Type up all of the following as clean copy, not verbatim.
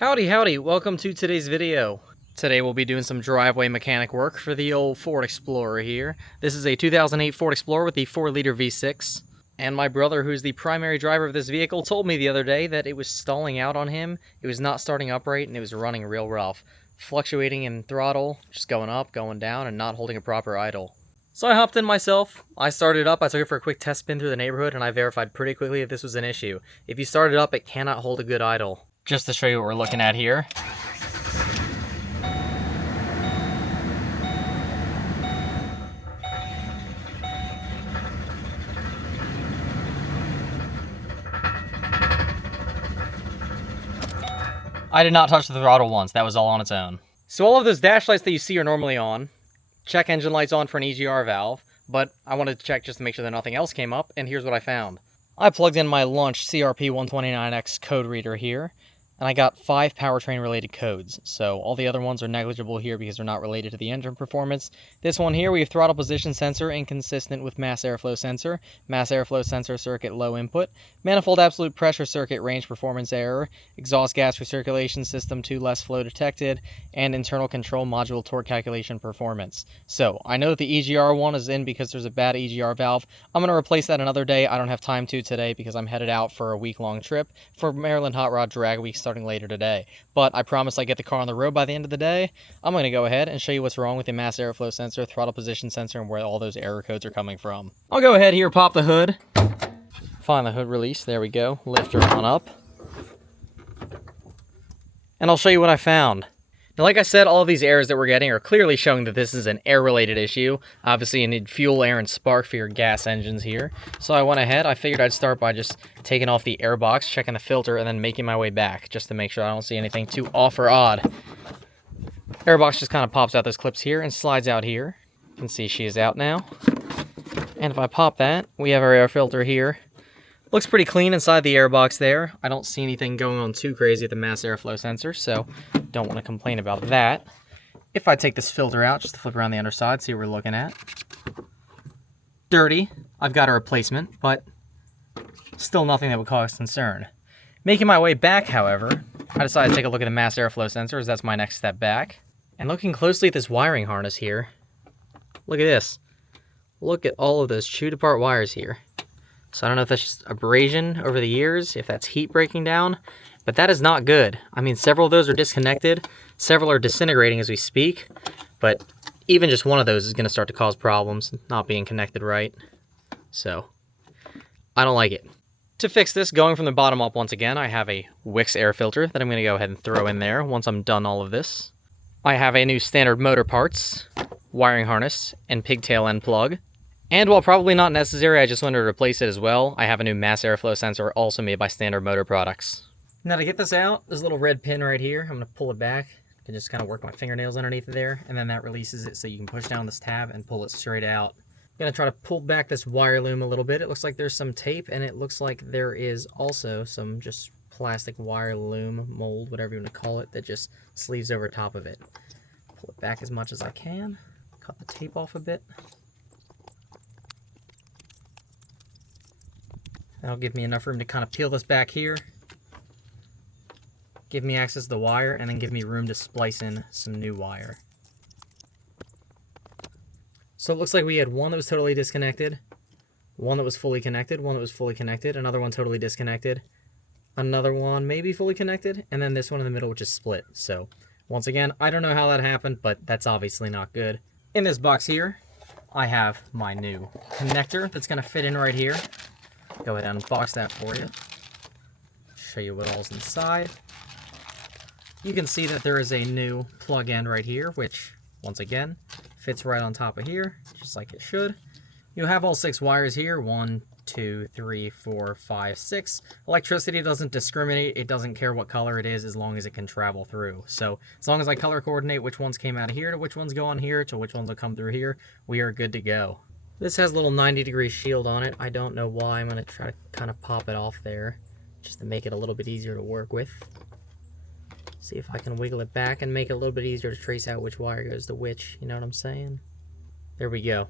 Howdy, welcome to today's video. Today we'll be doing some driveway mechanic work for the old Ford Explorer here. This is a 2008 Ford Explorer with the 4-liter V6. And my brother, who's the primary driver of this vehicle, told me the other day that it was stalling out on him. It was not starting upright and it was running real rough. Fluctuating in throttle, just going up, going down, and not holding a proper idle. So I hopped in myself, I started it up, I took it for a quick test spin through the neighborhood, and I verified pretty quickly that this was an issue. If you start it up, it cannot hold a good idle. Just to show you what we're looking at here. I did not touch the throttle once, that was all on its own. So all of those dash lights that you see are normally on. Check engine lights on for an EGR valve, but I wanted to check just to make sure that nothing else came up, and here's what I found. I plugged in my Launch CRP129X code reader here, and I got 5 powertrain related codes. So all the other ones are negligible here because they're not related to the engine performance. This one here, we have throttle position sensor inconsistent with mass airflow sensor circuit low input, manifold absolute pressure circuit range performance error, exhaust gas recirculation system 2 less flow detected, and internal control module torque calculation performance. So I know that the EGR one is in because there's a bad EGR valve. I'm going to replace that another day. I don't have time to today because I'm headed out for a week-long trip for Maryland Hot Rod Drag Week starting later today. But I promise I get the car on the road by the end of the day. I'm going to go ahead and show you what's wrong with the mass airflow sensor, throttle position sensor, and where all those error codes are coming from. I'll go ahead here, pop the hood. Find the hood release, there we go. Lift her on up. And I'll show you what I found. Now, like I said, all of these errors that we're getting are clearly showing that this is an air-related issue. Obviously, you need fuel, air, and spark for your gas engines here. So I went ahead, I figured I'd start by just taking off the air box, checking the filter, and then making my way back, just to make sure I don't see anything too off or odd. Air box just kind of pops out those clips here and slides out here. You can see she is out now. And if I pop that, we have our air filter here. Looks pretty clean inside the air box there. I don't see anything going on too crazy with the mass airflow sensor, so don't want to complain about that. If I take this filter out, just to flip around the underside, see what we're looking at. Dirty. I've got a replacement, but still nothing that would cause concern. Making my way back, however, I decided to take a look at the mass airflow sensor, as that's my next step back. And looking closely at this wiring harness here, look at this. Look at all of those chewed apart wires here. So I don't know if that's just abrasion over the years, if that's heat breaking down, but that is not good. I mean, several of those are disconnected, several are disintegrating as we speak, but even just one of those is going to start to cause problems, not being connected right. So I don't like it. To fix this, going from the bottom up once again, I have a Wix air filter that I'm going to go ahead and throw in there once I'm done all of this. I have a new standard motor parts, wiring harness, and pigtail end plug. And while probably not necessary, I just wanted to replace it as well. I have a new mass airflow sensor also made by Standard Motor Products. Now to get this out, there's a little red pin right here. I'm going to pull it back. I can just kind of work my fingernails underneath it there, and then that releases it so you can push down this tab and pull it straight out. I'm going to try to pull back this wire loom a little bit. It looks like there's some tape, and it looks like there is also some just plastic wire loom, mold, whatever you want to call it, that just sleeves over top of it. Pull it back as much as I can. Cut the tape off a bit. That'll give me enough room to kind of peel this back here, give me access to the wire, and then give me room to splice in some new wire. So it looks like we had one that was totally disconnected, one that was fully connected, one that was fully connected, another one totally disconnected, another one maybe fully connected, and then this one in the middle which is split. So once again, I don't know how that happened, but that's obviously not good. In this box here, I have my new connector that's going to fit in right here. Go ahead and unbox that for you. Show you what all's inside. You can see that there is a new plug end right here, which, once again, fits right on top of here, just like it should. You'll have all 6 wires here. 1, 2, 3, 4, 5, 6. Electricity doesn't discriminate. It doesn't care what color it is as long as it can travel through. So as long as I color coordinate which ones came out of here to which ones go on here to which ones will come through here, we are good to go. This has a little 90-degree shield on it. I don't know why. I'm going to try to kind of pop it off there just to make it a little bit easier to work with. See if I can wiggle it back and make it a little bit easier to trace out which wire goes to which. You know what I'm saying? There we go.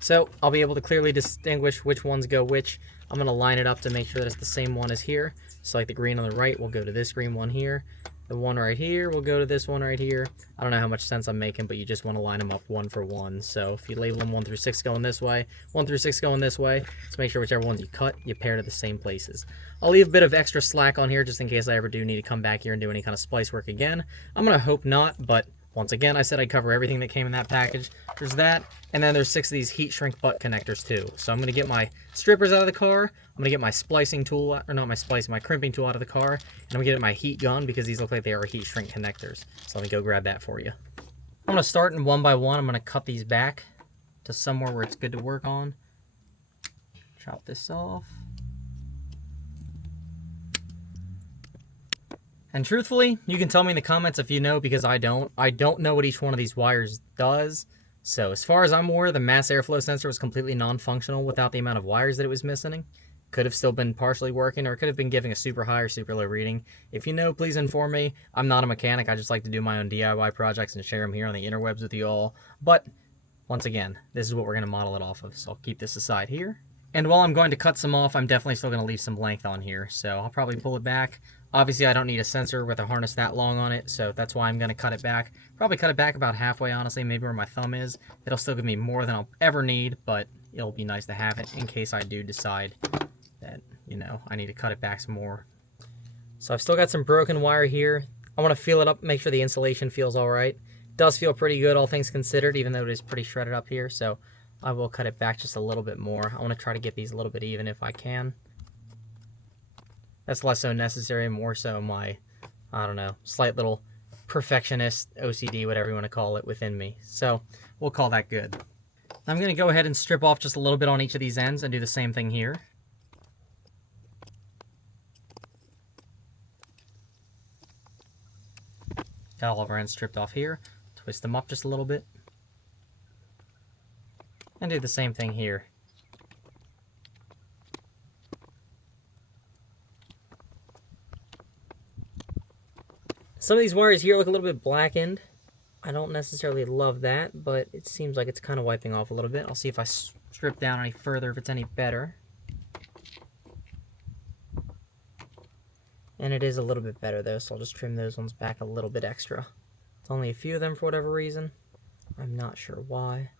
So I'll be able to clearly distinguish which ones go which. I'm going to line it up to make sure that it's the same one as here. So like the green on the right will go to this green one here. The one right here will go to this one right here. I don't know how much sense I'm making, but you just want to line them up one for one. So if you label them 1 through 6 going this way, 1 through 6 going this way, just make sure whichever ones you cut, you pair to the same places. I'll leave a bit of extra slack on here just in case I ever do need to come back here and do any kind of splice work again. I'm going to hope not, but once again, I said I'd cover everything that came in that package. There's that, and then there's 6 of these heat shrink butt connectors too. So I'm going to get my strippers out of the car, I'm going to get my splicing tool, or not my splicing, my crimping tool out of the car, and I'm going to get my heat gun because these look like they are heat shrink connectors. So let me go grab that for you. I'm going to start in one by one. I'm going to cut these back to somewhere where it's good to work on. Chop this off. And truthfully, you can tell me in the comments if you know, because I don't. I don't know what each one of these wires does. So as far as I'm aware, the mass airflow sensor was completely non-functional without the amount of wires that it was missing. Could have still been partially working, or it could have been giving a super high or super low reading. If you know, please inform me. I'm not a mechanic. I just like to do my own DIY projects and share them here on the interwebs with you all. But once again, this is what we're going to model it off of. So I'll keep this aside here. And while I'm going to cut some off, I'm definitely still going to leave some length on here. So I'll probably pull it back. Obviously, I don't need a sensor with a harness that long on it, so that's why I'm going to cut it back. Probably cut it back about halfway, honestly, maybe where my thumb is. It'll still give me more than I'll ever need, but it'll be nice to have it in case I do decide that, you know, I need to cut it back some more. So I've still got some broken wire here. I want to feel it up, make sure the insulation feels all right. It does feel pretty good, all things considered, even though it is pretty shredded up here, so I will cut it back just a little bit more. I want to try to get these a little bit even if I can. That's less so necessary, more so my, I don't know, slight little perfectionist, OCD, whatever you want to call it, within me. So we'll call that good. I'm going to go ahead and strip off just a little bit on each of these ends and do the same thing here. Got all of our ends stripped off here. Twist them up just a little bit. And do the same thing here. Some of these wires here look a little bit blackened. I don't necessarily love that, but it seems like it's kind of wiping off a little bit. I'll see if I strip down any further, if it's any better. And it is a little bit better though, so I'll just trim those ones back a little bit extra. It's only a few of them for whatever reason. I'm not sure why.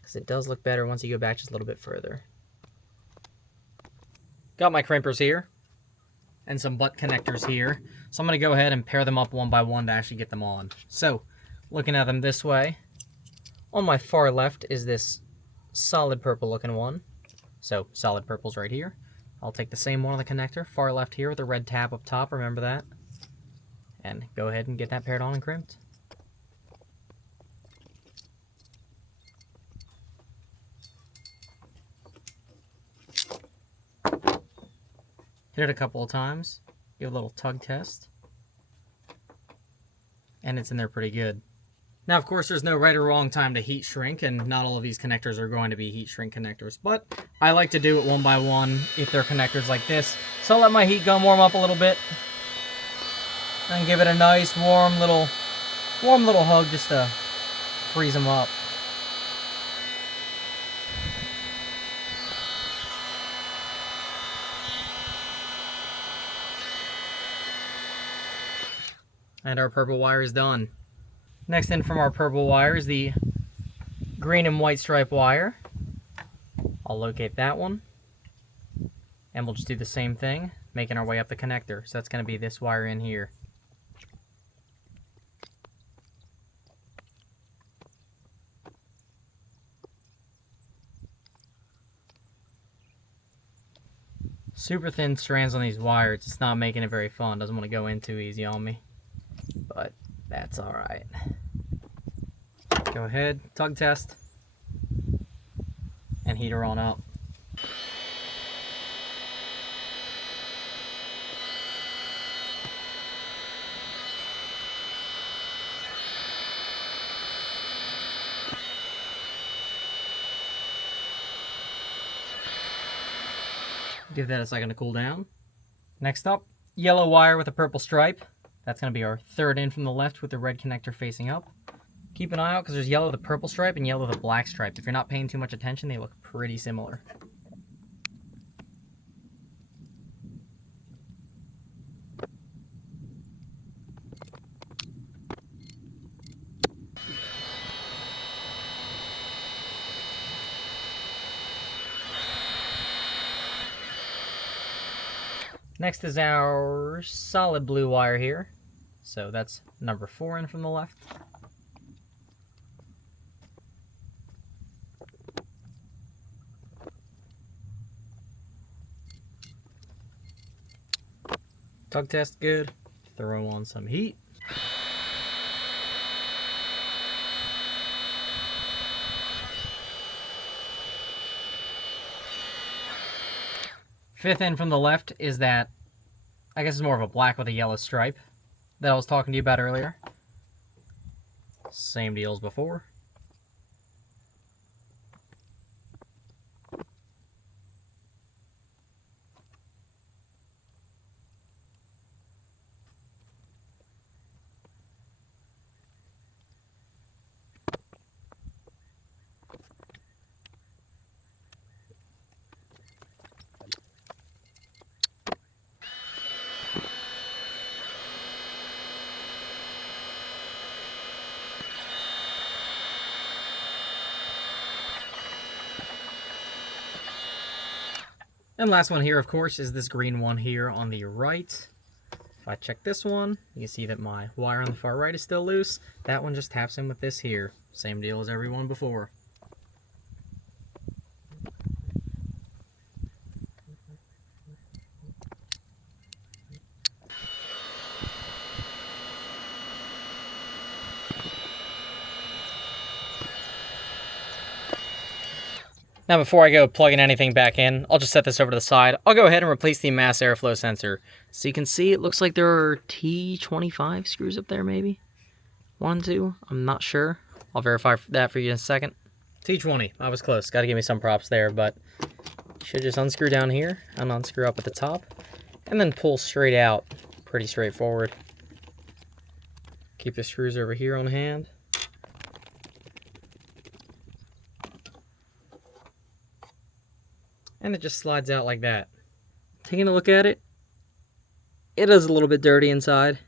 Because it does look better once you go back just a little bit further. Got my crimpers here. And some butt connectors here. So I'm going to go ahead and pair them up one by one to actually get them on. So, looking at them this way, on my far left is this solid purple looking one. So, solid purple's right here. I'll take the same one on the connector, far left here with the red tab up top, remember that. And go ahead and get that paired on and crimped. Hit it a couple of times, give a little tug test, and it's in there pretty good. Now, of course, there's no right or wrong time to heat shrink, and not all of these connectors are going to be heat shrink connectors, but I like to do it one by one if they're connectors like this. So I'll let my heat gun warm up a little bit, and give it a nice warm little hug just to freeze them up. And our purple wire is done. Next in from our purple wire is the green and white stripe wire. I'll locate that one. And we'll just do the same thing, making our way up the connector. So that's going to be this wire in here. Super thin strands on these wires. It's not making it very fun. Doesn't want to go in too easy on me. But that's alright. Go ahead, tug test, and heat her on up. Give that a second to cool down. Next up, yellow wire with a purple stripe. That's going to be our third in from the left with the red connector facing up. Keep an eye out because there's yellow with the purple stripe and yellow with the black stripe. If you're not paying too much attention, they look pretty similar. Next is our solid blue wire here. So that's number 4 in from the left. Tug test good. Throw on some heat. Fifth in from the left is that, I guess it's more of a black with a yellow stripe that I was talking to you about earlier. Same deal as before. And last one here, of course, is this green one here on the right. If I check this one, you can see that my wire on the far right is still loose. That one just taps in with this here. Same deal as every one before. Now before I go plugging anything back in, I'll just set this over to the side. I'll go ahead and replace the mass airflow sensor. So you can see it looks like there are T25 screws up there maybe. 1, 2, I'm not sure. I'll verify that for you in a second. T20, I was close. Gotta give me some props there, but should just unscrew down here and unscrew up at the top. And then pull straight out. Pretty straightforward. Keep the screws over here on hand. And it just slides out like that. Taking a look at it, it is a little bit dirty inside.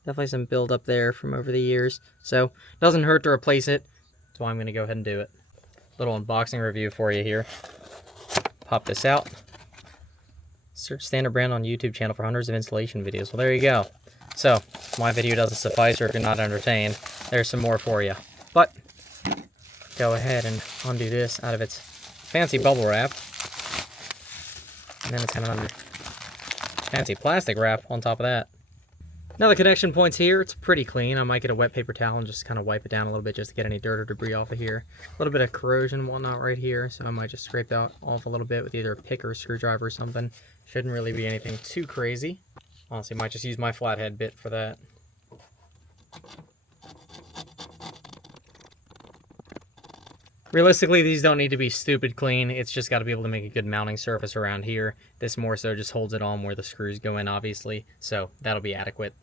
Definitely some buildup there from over the years. So, doesn't hurt to replace it. That's why I'm going to go ahead and do it. Little unboxing review for you here. Pop this out. Search Standard Brand on YouTube channel for hundreds of installation videos. Well, there you go. So, if my video doesn't suffice or if you're not entertained, there's some more for you. But, go ahead and undo this out of its fancy bubble wrap. And then it's kind of under fancy plastic wrap on top of that. Now the connection points here, it's pretty clean. I might get a wet paper towel and just kind of wipe it down a little bit just to get any dirt or debris off of here. A little bit of corrosion and whatnot right here, so I might just scrape that off a little bit with either a pick or a screwdriver or something. Shouldn't really be anything too crazy. Honestly, might just use my flathead bit for that. Realistically, these don't need to be stupid clean. It's just got to be able to make a good mounting surface around here. This more so just holds it on where the screws go in, obviously. So that'll be adequate.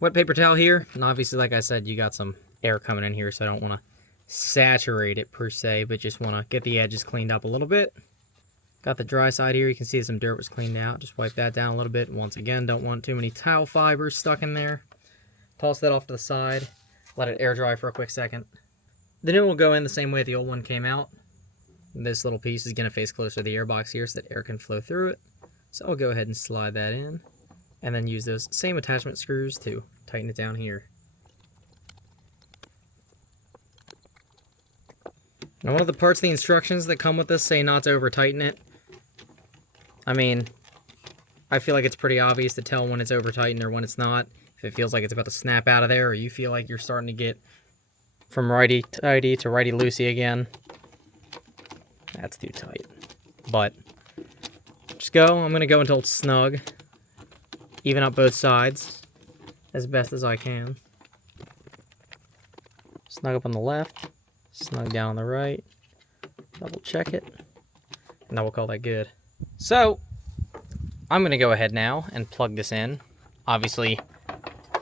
Wet paper towel here. And obviously, like I said, you got some air coming in here, so I don't want to saturate it per se, but just want to get the edges cleaned up a little bit. Got the dry side here. You can see some dirt was cleaned out. Just wipe that down a little bit. Once again, don't want too many towel fibers stuck in there. Toss that off to the side. Let it air dry for a quick second. The new one will go in the same way the old one came out. This little piece is going to face closer to the air box here so that air can flow through it. So I'll go ahead and slide that in. And then use those same attachment screws to tighten it down here. Now one of the parts of the instructions that come with this say not to over tighten it. I mean, I feel like it's pretty obvious to tell when it's over tightened or when it's not. If it feels like it's about to snap out of there or you feel like you're starting to get from righty-tighty to righty-loosey again. That's too tight. But, just go. I'm going to go until it's snug. Even up both sides as best as I can. Snug up on the left. Snug down on the right. Double check it. And then we'll call that good. So, I'm going to go ahead now and plug this in. Obviously,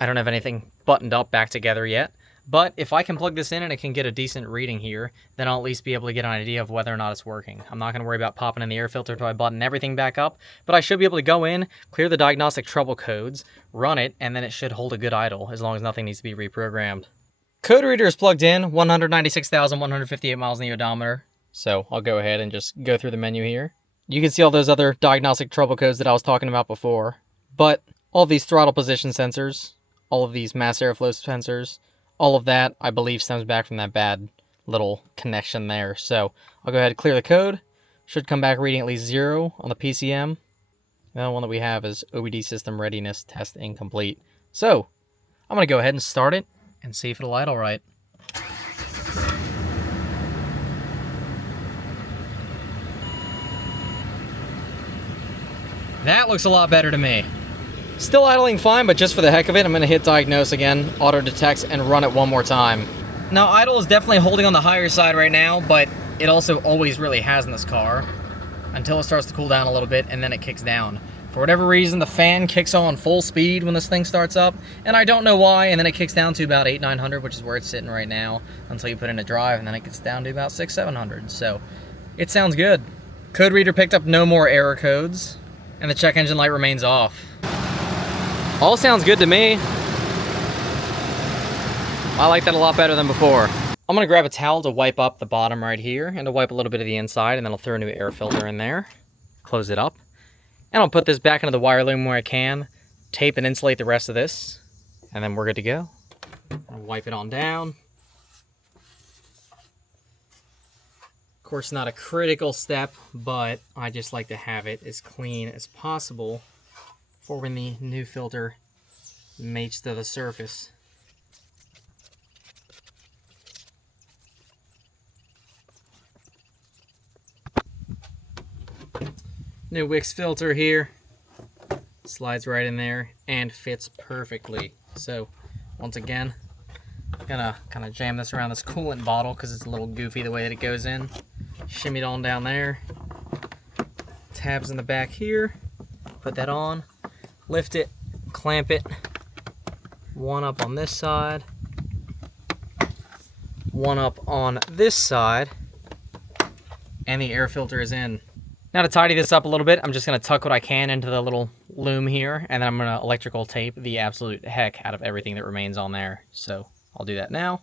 I don't have anything buttoned up back together yet. But if I can plug this in and it can get a decent reading here, then I'll at least be able to get an idea of whether or not it's working. I'm not going to worry about popping in the air filter until I button everything back up, but I should be able to go in, clear the diagnostic trouble codes, run it, and then it should hold a good idle, as long as nothing needs to be reprogrammed. Code reader is plugged in, 196,158 miles in the odometer, so I'll go ahead and just go through the menu here. You can see all those other diagnostic trouble codes that I was talking about before. But all of these throttle position sensors, all of these mass airflow sensors, all of that, I believe, stems back from that bad little connection there. So I'll go ahead and clear the code. Should come back reading at least 0 on the PCM. And the one that we have is OBD system readiness test incomplete. So I'm going to go ahead and start it and see if it'll idle right. That looks a lot better to me. Still idling fine, but just for the heck of it, I'm going to hit diagnose again, auto detects, and run it one more time. Now, idle is definitely holding on the higher side right now, but it also always really has in this car until it starts to cool down a little bit, and then it kicks down. For whatever reason, the fan kicks on full speed when this thing starts up, and I don't know why, and then it kicks down to about 800-900, which is where it's sitting right now, until you put in a drive, and then it gets down to about 600-700. So it sounds good. Code reader picked up no more error codes, and the check engine light remains off. All sounds good to me. I like that a lot better than before. I'm gonna grab a towel to wipe up the bottom right here and to wipe a little bit of the inside, and then I'll throw a new air filter in there, close it up, and I'll put this back into the wire loom where I can, tape and insulate the rest of this, and then we're good to go. I'll wipe it on down. Of course, not a critical step, but I just like to have it as clean as possible for when the new filter mates to the surface. New Wix filter here, slides right in there and fits perfectly. So once again, I'm gonna kind of jam this around this coolant bottle because it's a little goofy the way that it goes in. Shimmy it on down there. Tabs in the back here. Put that on. Lift it, clamp it. One up on this side. One up on this side. And the air filter is in. Now to tidy this up a little bit, I'm just going to tuck what I can into the little loom here, and then I'm going to electrical tape the absolute heck out of everything that remains on there. So I'll do that now.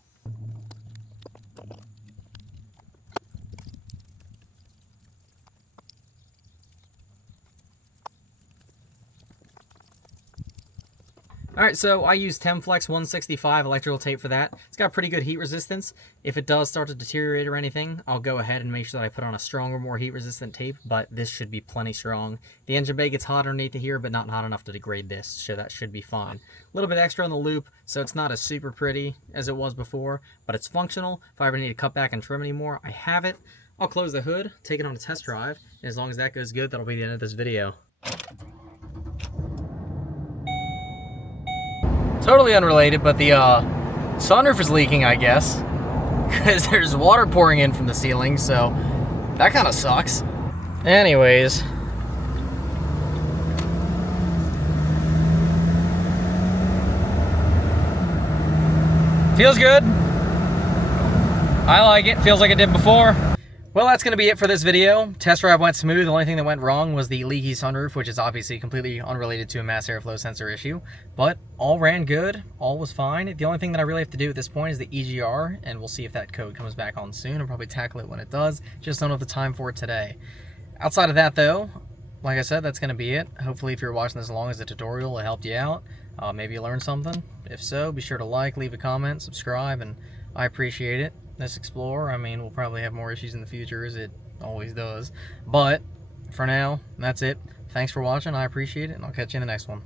Alright, so I use Temflex 165 electrical tape for that. It's got pretty good heat resistance. If it does start to deteriorate or anything, I'll go ahead and make sure that I put on a stronger, more heat resistant tape, but this should be plenty strong. The engine bay gets hot underneath here, but not hot enough to degrade this, so that should be fine. A little bit extra on the loop, so it's not as super pretty as it was before, but it's functional. If I ever need to cut back and trim anymore, I have it. I'll close the hood, take it on a test drive, and as long as that goes good, that'll be the end of this video. Totally unrelated, but the sunroof is leaking, I guess, because there's water pouring in from the ceiling, so that kind of sucks. Anyways, feels good. I like it. Feels like it did before. Well, that's going to be it for this video. Test drive went smooth. The only thing that went wrong was the leaky sunroof, which is obviously completely unrelated to a mass airflow sensor issue. But all ran good. All was fine. The only thing that I really have to do at this point is the EGR, and we'll see if that code comes back on soon. I'll probably tackle it when it does. Just don't have the time for it today. Outside of that, though, like I said, that's going to be it. Hopefully, if you're watching this along as a tutorial, it helped you out. Maybe you learned something. If so, be sure to like, leave a comment, subscribe, and I appreciate it. Let's explore. I mean, we'll probably have more issues in the future, as it always does. But for now, that's it. Thanks for watching. I appreciate it, and I'll catch you in the next one.